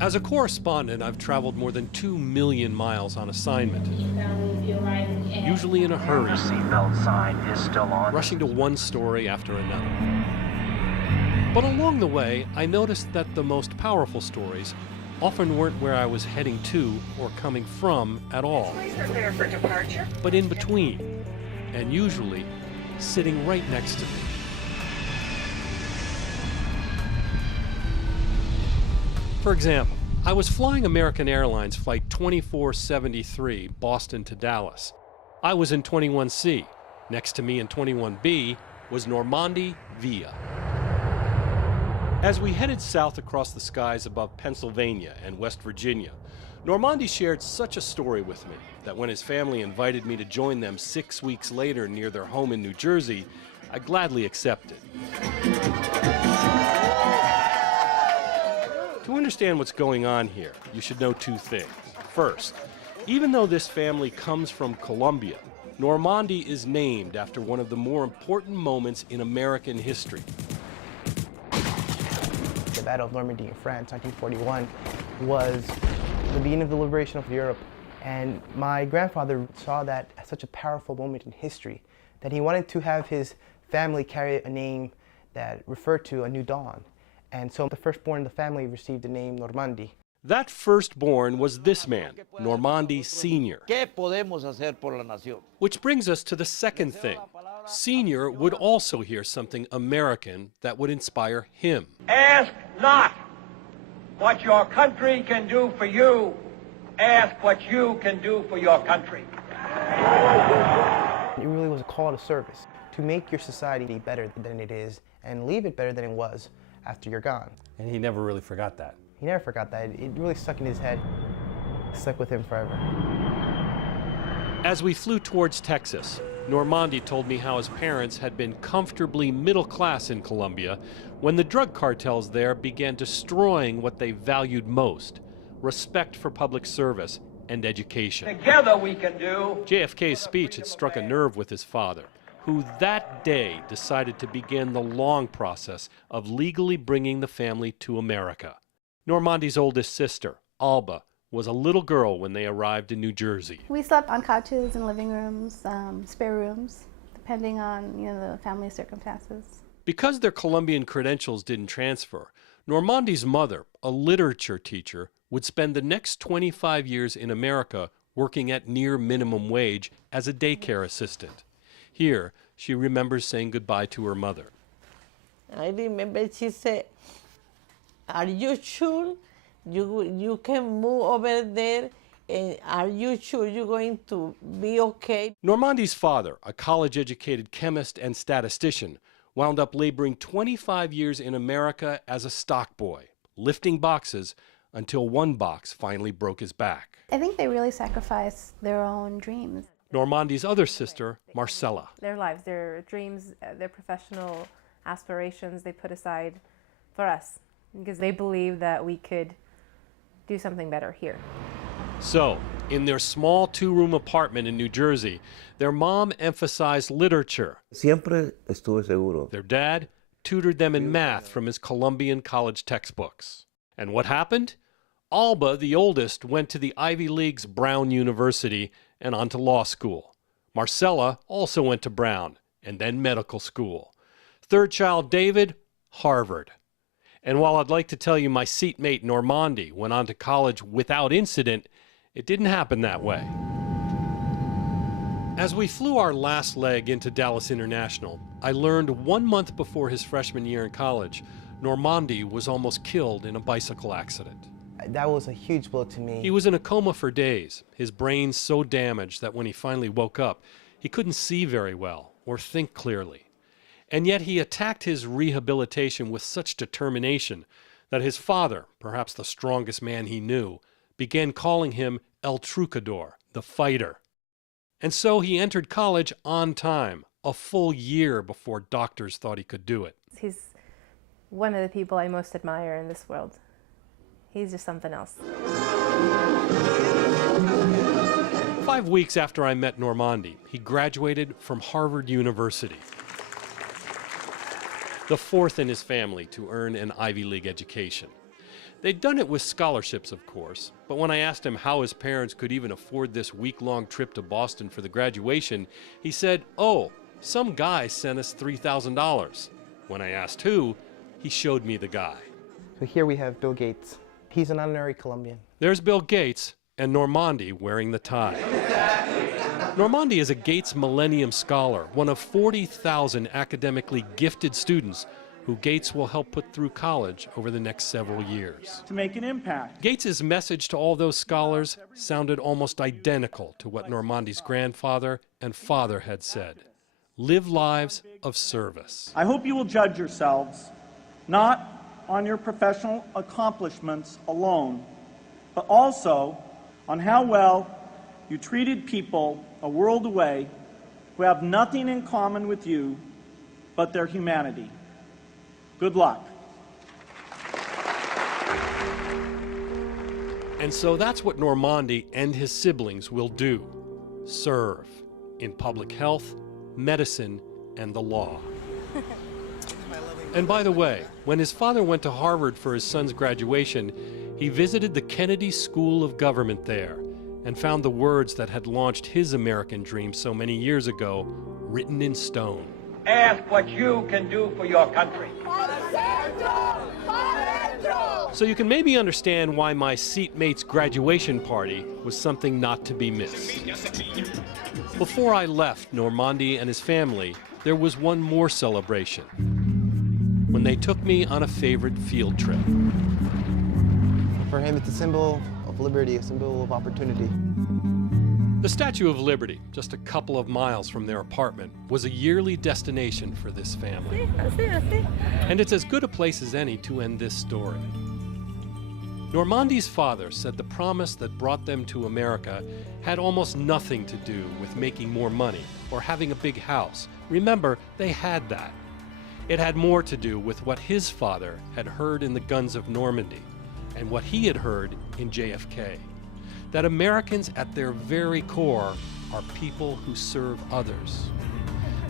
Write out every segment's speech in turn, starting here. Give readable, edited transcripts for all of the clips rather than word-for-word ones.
As a correspondent, I've traveled more than 2 million miles on assignment, usually in a hurry, seatbelt sign is still on. rushing to one story after another. But along the way, I noticed that the most powerful stories often weren't where I was heading to or coming from at all, Prepare for departure. but in between, and usually sitting right next to me. For example, I was flying American Airlines Flight 2473, Boston to Dallas. I was in 21C. Next to me in 21B was Normandy Villa. As we headed south across the skies above Pennsylvania and West Virginia, Normandy shared such a story with me that when his family invited me to join them 6 weeks later near their home in New Jersey, I gladly accepted. To understand what's going on here, you should know two things. First, even though this family comes from Colombia, Normandy is named after one of the more important moments in American history. The Battle of Normandy in France, 1941, was the beginning of the liberation of Europe. And my grandfather saw that as such a powerful moment in history that he wanted to have his family carry a name that referred to a new dawn. And so the firstborn in the family received the name Normandy. That firstborn was this man, Normandy Sr. Which brings us to the second thing. Sr. would also hear something American that would inspire him. Ask not what your country can do for you. Ask what you can do for your country. It really was a call to service, to make your society better than it is and leave it better than it was after you're gone. And he never really forgot that. He never forgot that. It really stuck in his head. It stuck with him forever. As we flew towards Texas, Normandy told me how his parents had been comfortably middle class in Colombia when the drug cartels there began destroying what they valued most: respect for public service and education. Together we can do. JFK's speech had struck a nerve with his father, who that day decided to begin the long process of legally bringing the family to America. Normandy's oldest sister, Alba, was a little girl when they arrived in New Jersey. We slept on couches in living rooms, spare rooms, depending on the family circumstances. Because their Colombian credentials didn't transfer, Normandy's mother, a literature teacher, would spend the next 25 years in America working at near minimum wage as a daycare assistant. Here, she remembers saying goodbye to her mother. I remember she said, "Are you sure you can move over there? And are you sure you're going to be okay?" Normandy's father, a college-educated chemist and statistician, wound up laboring 25 years in America as a stock boy, lifting boxes until one box finally broke his back. I think they really sacrificed their own dreams. Normandy's other sister, Marcella. Their lives, their dreams, their professional aspirations, they put aside for us because they believed that we could do something better here. So, in their small two-room apartment in New Jersey, their mom emphasized literature. Siempre estuve seguro. Their dad tutored them in math from his Colombian college textbooks. And what happened? Alba, the oldest, went to the Ivy League's Brown University and on to law school. Marcella also went to Brown and then medical school. Third child, David, Harvard. And while I'd like to tell you my seatmate Normandy went on to college without incident, it didn't happen that way. As we flew our last leg into Dallas International, I learned 1 month before his freshman year in college, Normandy was almost killed in a bicycle accident. That was a huge blow to me. He was in a coma for days, his brain so damaged that when he finally woke up, he couldn't see very well or think clearly. And yet he attacked his rehabilitation with such determination that his father, perhaps the strongest man he knew, began calling him El Trucador, the fighter. And so he entered college on time, a full year before doctors thought he could do it. He's one of the people I most admire in this world. He's just something else. 5 weeks after I met Normandy, he graduated from Harvard University, the fourth in his family to earn an Ivy League education. They'd done it with scholarships, of course, but when I asked him how his parents could even afford this week-long trip to Boston for the graduation, he said, "Oh, some guy sent us $3,000. When I asked who, he showed me the guy. So here we have Bill Gates. He's an honorary Colombian. There's Bill Gates and Normandy wearing the tie. Normandy is a Gates Millennium Scholar, one of 40,000 academically gifted students who Gates will help put through college over the next several years. To make an impact. Gates's message to all those scholars sounded almost identical to what Normandy's grandfather and father had said. Live lives of service. I hope you will judge yourselves not on your professional accomplishments alone, but also on how well you treated people a world away who have nothing in common with you but their humanity. Good luck. And so that's what Normandy and his siblings will do. Serve in public health, medicine, and the law. And by the way, when his father went to Harvard for his son's graduation, he visited the Kennedy School of Government there and found the words that had launched his American dream so many years ago written in stone. Ask what you can do for your country. So you can maybe understand why my seatmate's graduation party was something not to be missed. Before I left Normandy and his family, there was one more celebration. When they took me on a favorite field trip. For him, it's a symbol of liberty, a symbol of opportunity. The Statue of Liberty, just a couple of miles from their apartment, was a yearly destination for this family. And it's as good a place as any to end this story. Normandy's father said the promise that brought them to America had almost nothing to do with making more money or having a big house. Remember, they had that. It had more to do with what his father had heard in the guns of Normandy and what he had heard in JFK. That Americans at their very core are people who serve others.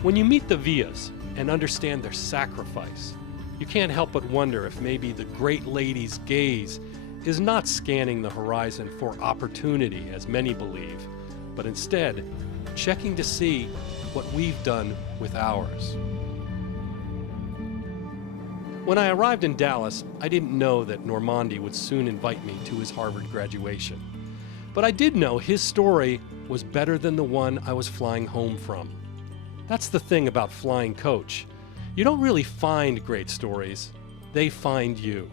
When you meet the Villas and understand their sacrifice, you can't help but wonder if maybe the great lady's gaze is not scanning the horizon for opportunity, as many believe, but instead checking to see what we've done with ours. When I arrived in Dallas, I didn't know that Normandy would soon invite me to his Harvard graduation. But I did know his story was better than the one I was flying home from. That's the thing about flying coach. You don't really find great stories, they find you,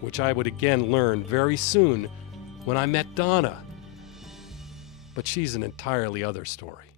which I would again learn very soon when I met Donna. But she's an entirely other story.